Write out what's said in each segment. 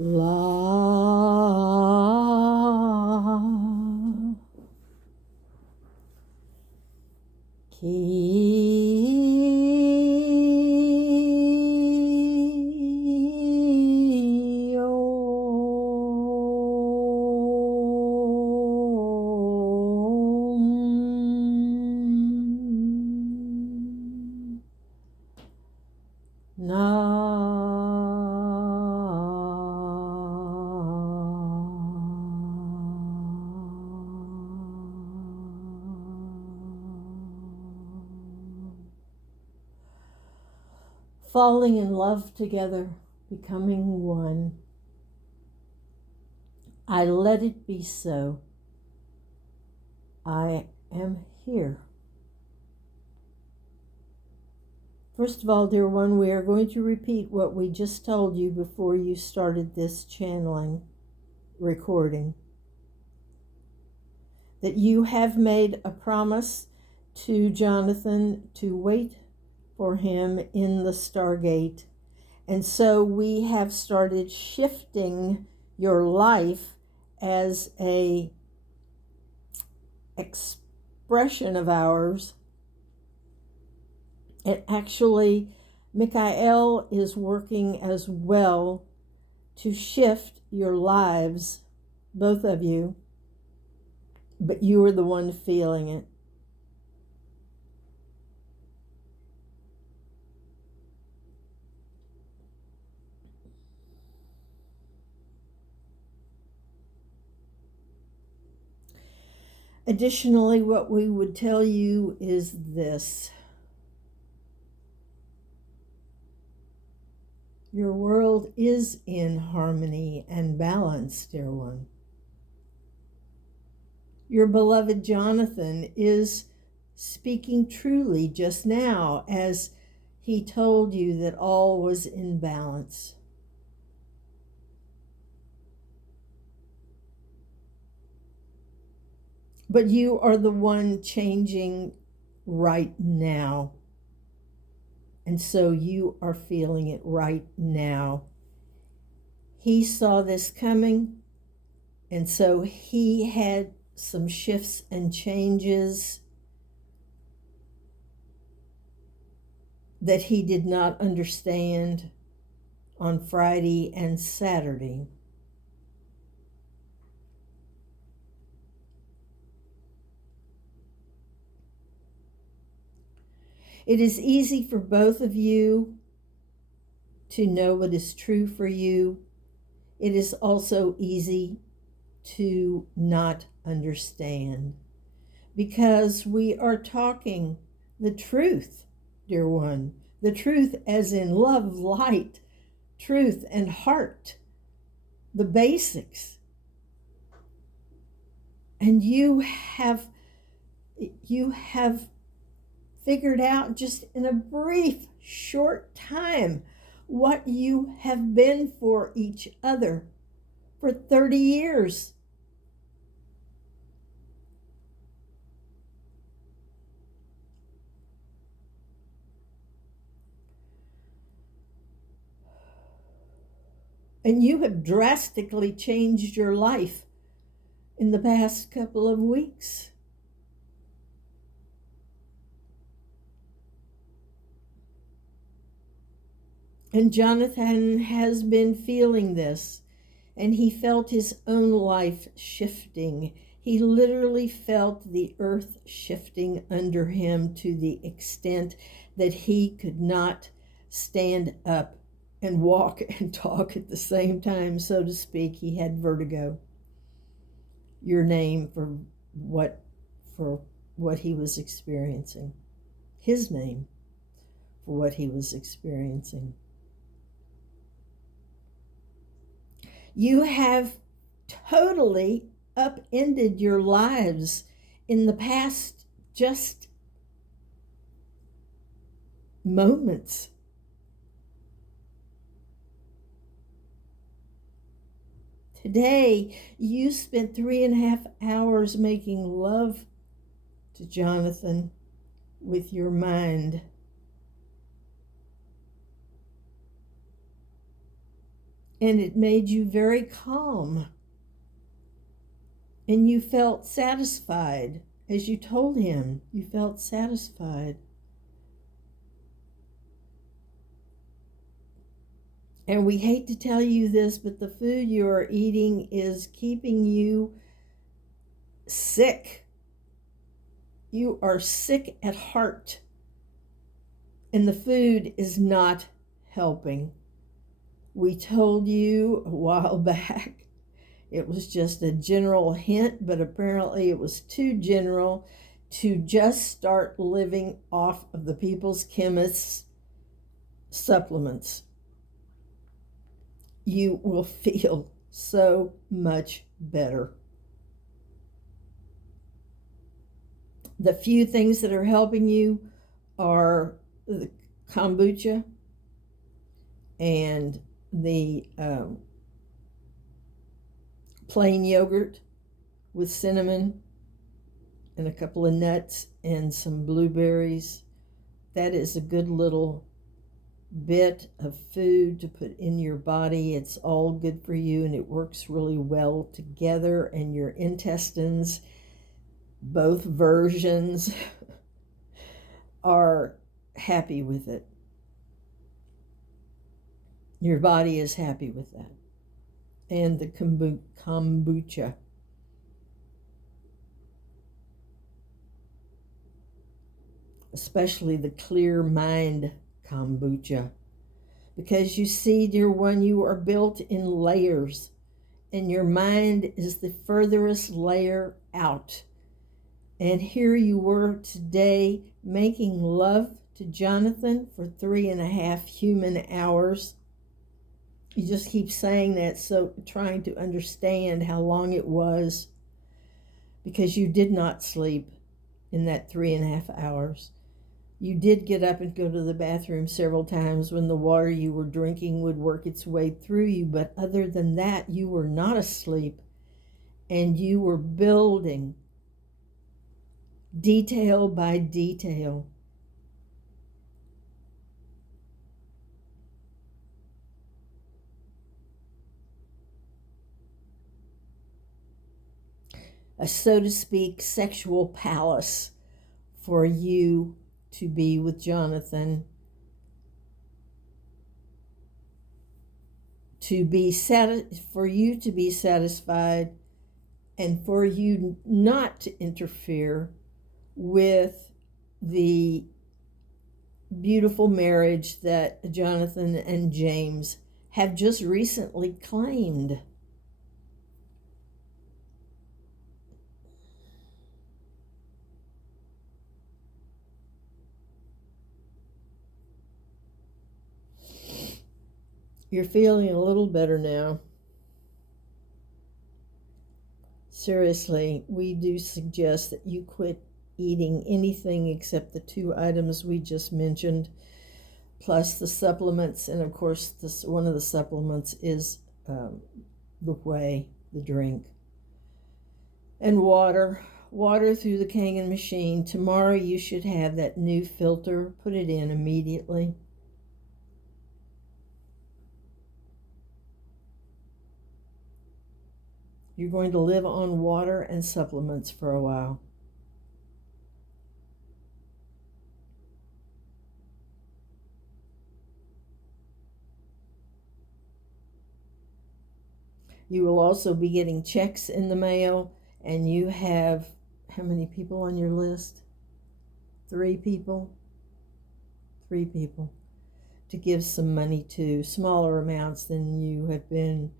love. Falling in love together, becoming one. I let it be so. I am here. First of all, dear one, we are going to repeat what we just told you before you started this channeling recording. That you have made a promise to Jonathan to wait for him in the Stargate. And so we have started shifting your life as a expression of ours. And actually, Michael is working as well to shift your lives, both of you, but you are the one feeling it. Additionally, what we would tell you is this. Your world is in harmony and balance, dear one. Your beloved Jonathan is speaking truly just now as he told you that all was in balance. But you are the one changing right now. And so you are feeling it right now. He saw this coming, and so he had some shifts and changes that he did not understand on Friday and Saturday. It is easy for both of you to know what is true for you. It is also easy to not understand, because we are talking the truth, dear one. The truth as in love, light, truth, and heart. The basics. And you have figured out just in a brief, short time what you have been for each other for 30 years. And you have drastically changed your life in the past couple of weeks. And Jonathan has been feeling this, and he felt his own life shifting. He literally felt the earth shifting under him to the extent that he could not stand up and walk and talk at the same time, so to speak. He had vertigo. Your name for what he was experiencing. His name for what he was experiencing. You have totally upended your lives in the past just moments. Today, you spent 3.5 hours making love to Jonathan with your mind. and it made you very calm. And you felt satisfied. As you told him, you felt satisfied. And we hate to tell you this, but the food you are eating is keeping you sick. You are sick at heart. And the food is not helping. We told you a while back it was just a general hint, but apparently it was too general to just start living off of the People's Chemists supplements. You will feel so much better. The few things that are helping you are the kombucha and the plain yogurt with cinnamon and a couple of nuts and some blueberries. That is a good little bit of food to put in your body. It's all good for you, and it works really well together, and your intestines, both versions, are happy with it. Your body is happy with that. And the kombucha. Especially the clear mind kombucha. Because you see, dear one, you are built in layers, and your mind is the furthest layer out. And here you were today making love to Jonathan for 3.5 human hours. You just keep saying that, so trying to understand how long it was, because you did not sleep in that 3.5 hours. You did get up and go to the bathroom several times when the water you were drinking would work its way through you, but other than that, you were not asleep, and you were building detail by detail. A, so to speak, sexual palace for you to be with Jonathan, for you to be satisfied, and for you not to interfere with the beautiful marriage that Jonathan and James have just recently claimed. You're feeling a little better now. Seriously, we do suggest that you quit eating anything except the 2 items we just mentioned, plus the supplements. And of course, one of the supplements is the whey, the drink. And water through the Kangen machine. Tomorrow you should have that new filter. Put it in immediately. You're going to live on water and supplements for a while. You will also be getting checks in the mail, and you have how many people on your list? 3 people? 3 people to give some money to, smaller amounts than you have been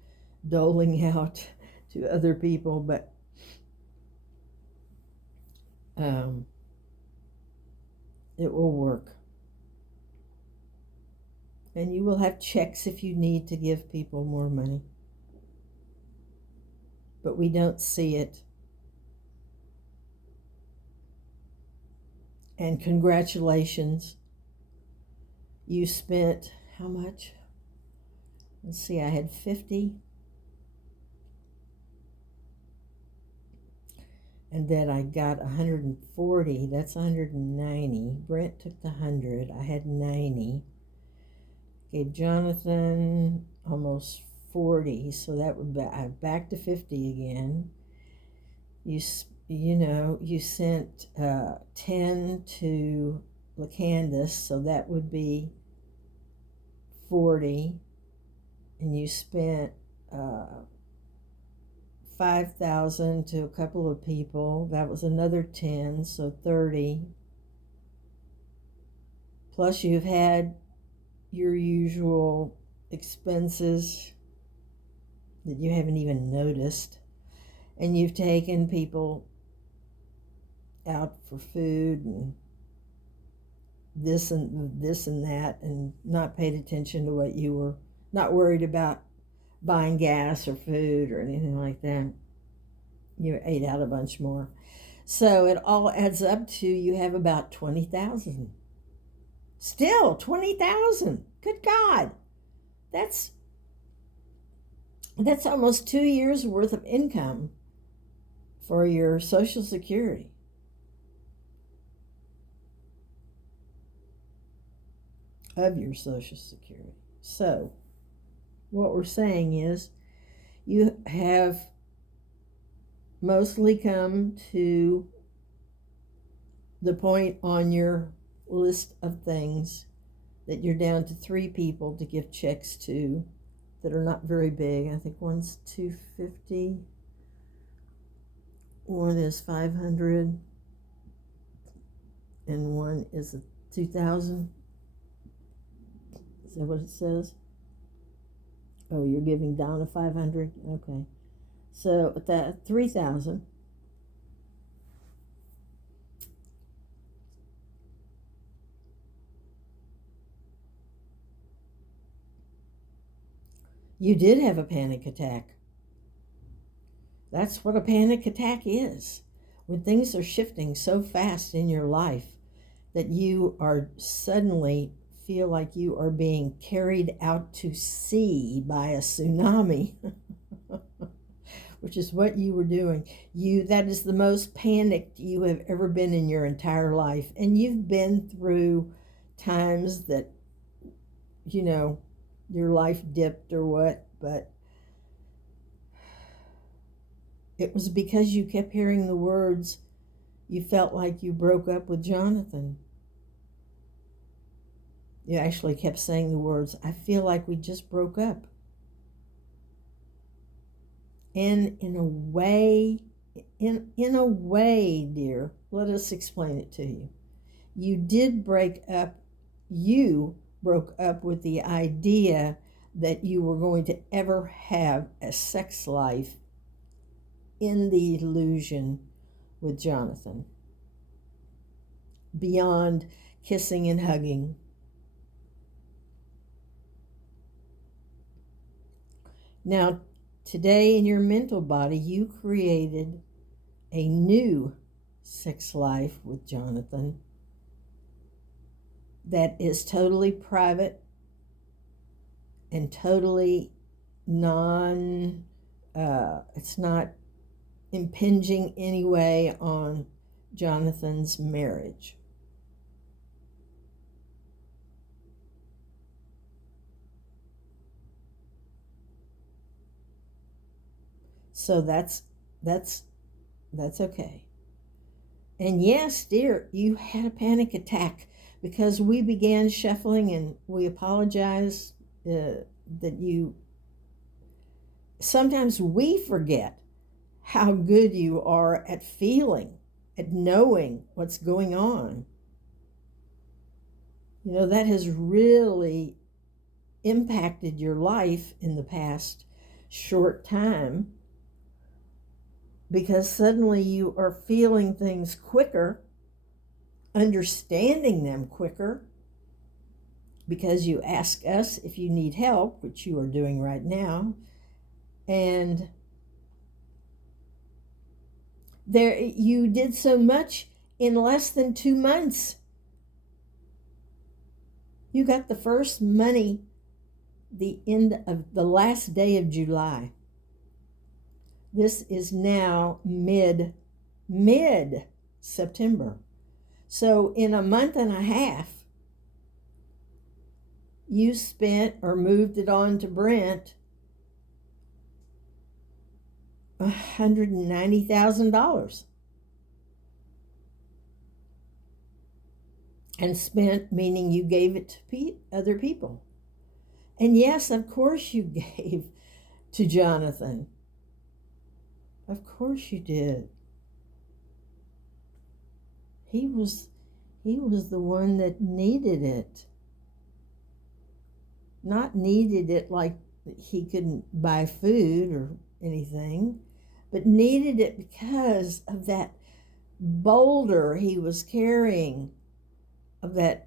doling out to other people, but it will work. And you will have checks if you need to give people more money. But we don't see it. And congratulations. You spent how much? Let's see, I had 50. And then I got 140. That's 190. Brent took the 100. I had 90. Gave Jonathan almost 40, so that would be back to 50 again. You sent 10 to LaCandace, so that would be 40, and you spent 5,000 to a couple of people. That was another 10, so 30. Plus you've had your usual expenses that you haven't even noticed, and you've taken people out for food and this and that, and not paid attention to what you were, not worried about buying gas or food or anything like that. You ate out a bunch more. So it all adds up to, you have about 20,000. Still 20,000. Good God. That's almost 2 years worth of income for your Social Security. Of your Social Security. So what we're saying is, you have mostly come to the point on your list of things that you're down to 3 people to give checks to that are not very big. I think one's $250, one is $500, and one is $2,000. Is that what it says? Oh, you're giving Donna $500? Okay. So at that $3,000. You did have a panic attack. That's what a panic attack is. When things are shifting so fast in your life that you are suddenly feel like you are being carried out to sea by a tsunami, which is what you were doing. That is the most panicked you have ever been in your entire life. And you've been through times that, your life dipped or what, but it was because you kept hearing the words, you felt like you broke up with Jonathan. You actually kept saying the words, I feel like we just broke up. And in a way, dear, let us explain it to you. You did break up. You broke up with the idea that you were going to ever have a sex life in the illusion with Jonathan, beyond kissing and hugging. Now, today in your mental body, you created a new sex life with Jonathan that is totally private and totally it's not impinging any way on Jonathan's marriage. So that's okay. And yes, dear, you had a panic attack because we began shuffling, and we apologize that you, sometimes we forget how good you are at feeling, at knowing what's going on. That has really impacted your life in the past short time, because suddenly you are feeling things quicker, understanding them quicker, because you ask us if you need help, which you are doing right now. And you did so much in less than 2 months. You got the first money the end of the last day of July. This is now mid-September. So in a month and a half, you spent or moved it on to Brent $190,000 and spent, meaning you gave it to other people. And yes, of course you gave to Jonathan. Of course you did. He was the one that needed it. Not needed it like he couldn't buy food or anything, but needed it because of that boulder he was carrying, of that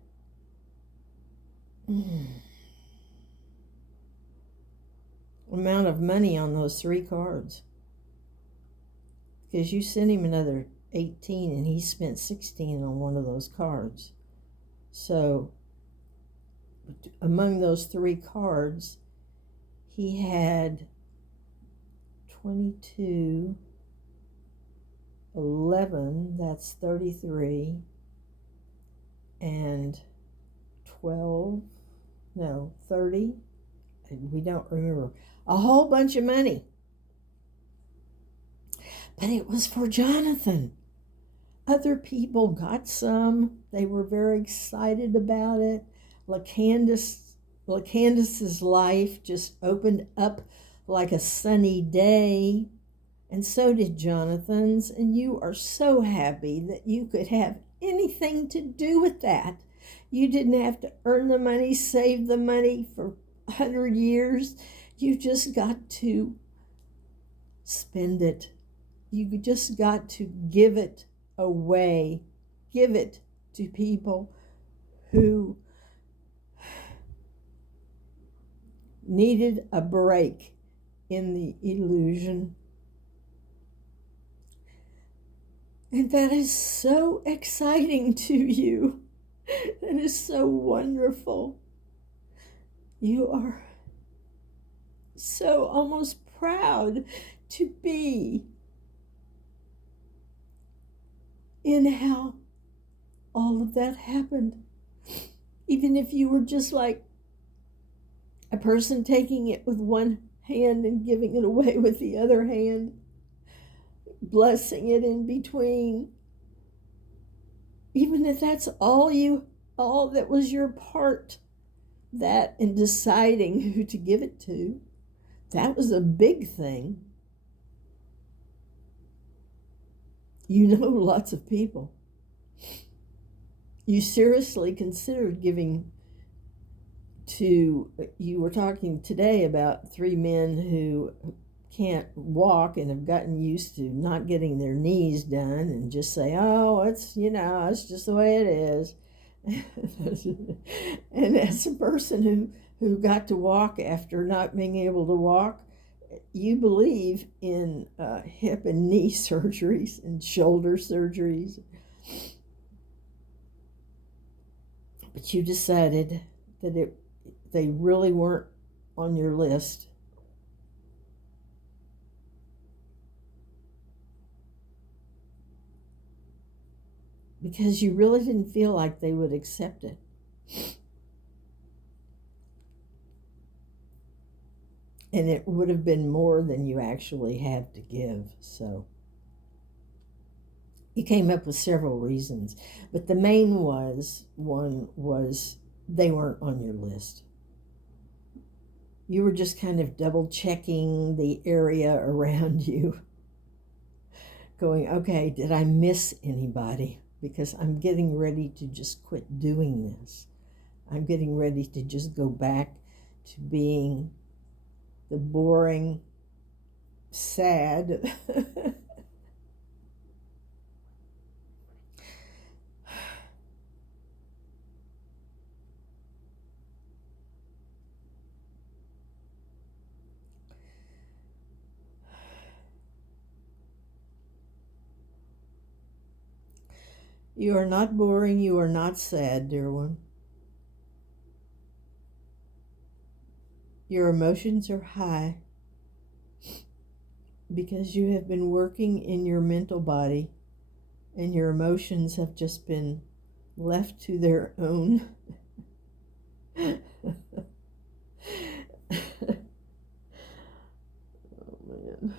amount of money on those 3 cards. Because you sent him another 18 and he spent 16 on one of those cards. So among those 3 cards, he had 22, 11, that's 33, and 12, no, 30, we don't remember, a whole bunch of money. But it was for Jonathan. Other people got some. They were very excited about it. LaCandace's life just opened up like a sunny day. And so did Jonathan's. And you are so happy that you could have anything to do with that. You didn't have to earn the money, save the money for 100 years. You just got to spend it. You just got to give it away. Give it to people who needed a break in the illusion. And that is so exciting to you. That is so wonderful. You are so almost proud to be in how all of that happened. Even if you were just like a person taking it with one hand and giving it away with the other hand, blessing it in between. Even if that's all that was your part, that in deciding who to give it to, that was a big thing. You know lots of people. You seriously considered giving to, you were talking today about 3 men who can't walk and have gotten used to not getting their knees done and just say, oh, it's just the way it is. And as a person who got to walk after not being able to walk, you believe in hip and knee surgeries and shoulder surgeries. But you decided that they really weren't on your list. Because you really didn't feel like they would accept it. And it would have been more than you actually have to give. So you came up with several reasons. But the main one was they weren't on your list. You were just kind of double checking the area around you. Going, okay, did I miss anybody? Because I'm getting ready to just quit doing this. I'm getting ready to just go back to being the boring, sad, You are not boring, you are not sad, dear one. Your emotions are high because you have been working in your mental body and your emotions have just been left to their own. Oh, man.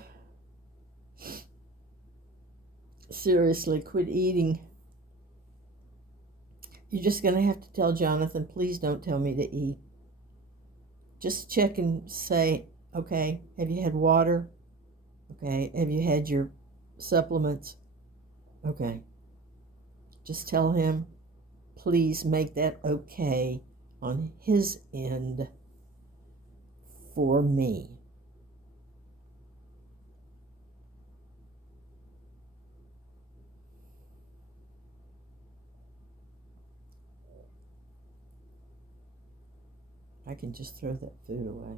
Seriously, quit eating. You're just going to have to tell Jonathan, please don't tell me to eat. Just check and say, okay, have you had water? Okay, have you had your supplements? Okay. Just tell him, please make that okay on his end for me. I can just throw that food away.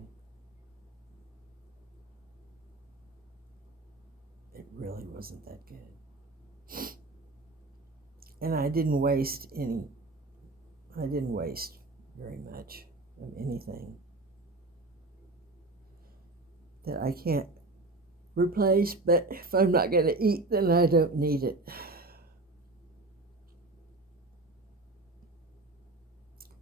It really wasn't that good. And I didn't waste very much of anything that I can't replace, but if I'm not going to eat, then I don't need it.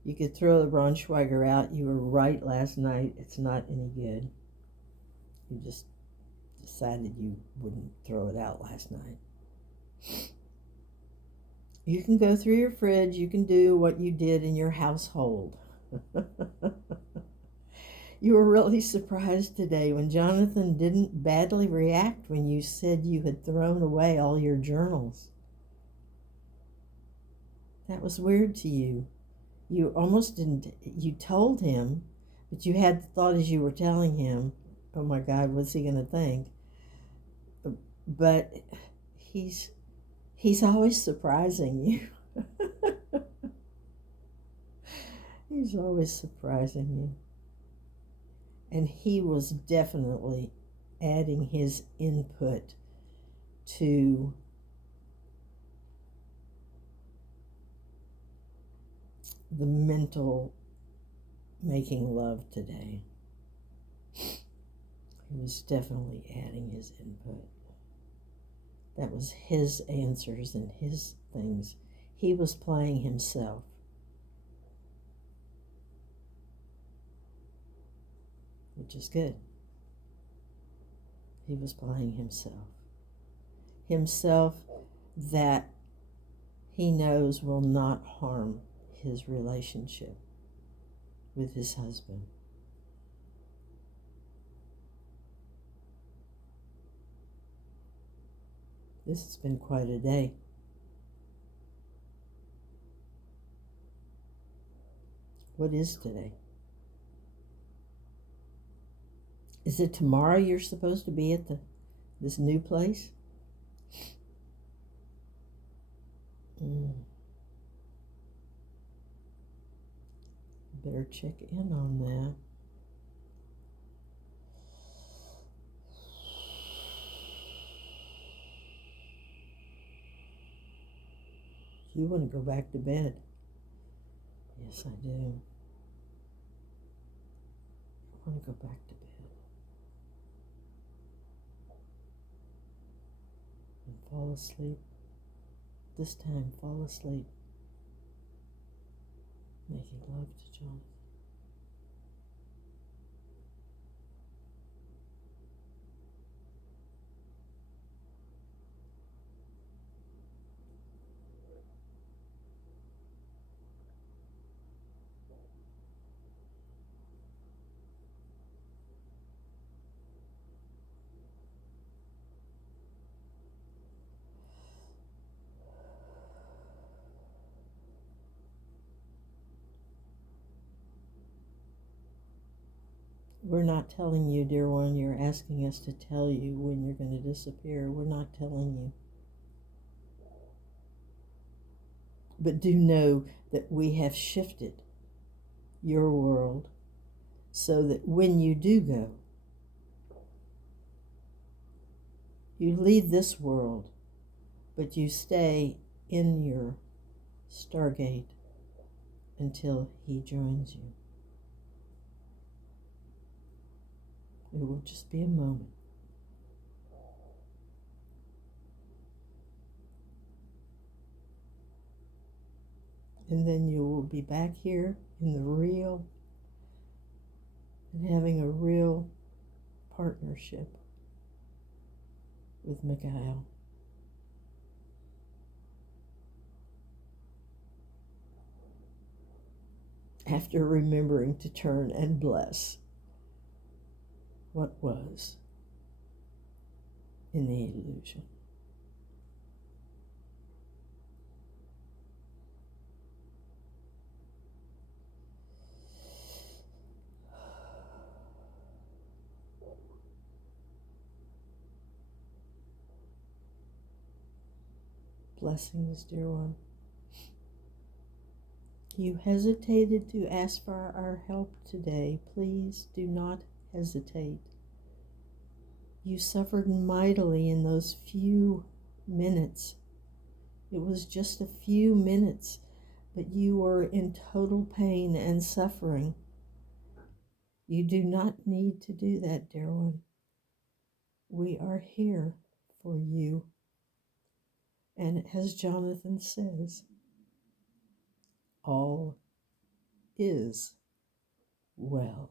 You could throw the Braunschweiger out. You were right last night. It's not any good. You just decided you wouldn't throw it out last night. You can go through your fridge. You can do what you did in your household. You were really surprised today when Jonathan didn't badly react when you said you had thrown away all your journals. That was weird to you. You almost didn't, you told him, but you had the thought as you were telling him, oh my God, what's he going to think? But he's always surprising you. He's always surprising you. And he was definitely adding his input to the mental making love today. He was definitely adding his input. That was his answers and his things. He was playing himself. Which is good. He was playing himself. Himself that he knows will not harm his relationship with his husband. This has been quite a day. What is today? Is it tomorrow you're supposed to be at this new place? Better check in on that. You want to go back to bed? Yes, I do. I want to go back to bed and fall asleep. This time, fall asleep, making love to Jonathan. We're not telling you, dear one, you're asking us to tell you when you're going to disappear. We're not telling you. But do know that we have shifted your world so that when you do go, you leave this world, but you stay in your Stargate until he joins you. It will just be a moment. And then you will be back here in the real and having a real partnership with Mikhail. after remembering to turn and bless what was in the illusion. Blessings, dear one. You hesitated to ask for our help today. Please do not hesitate. You suffered mightily in those few minutes. It was just a few minutes, but you were in total pain and suffering. You do not need to do that, dear one. We are here for you. And as Jonathan says, all is well.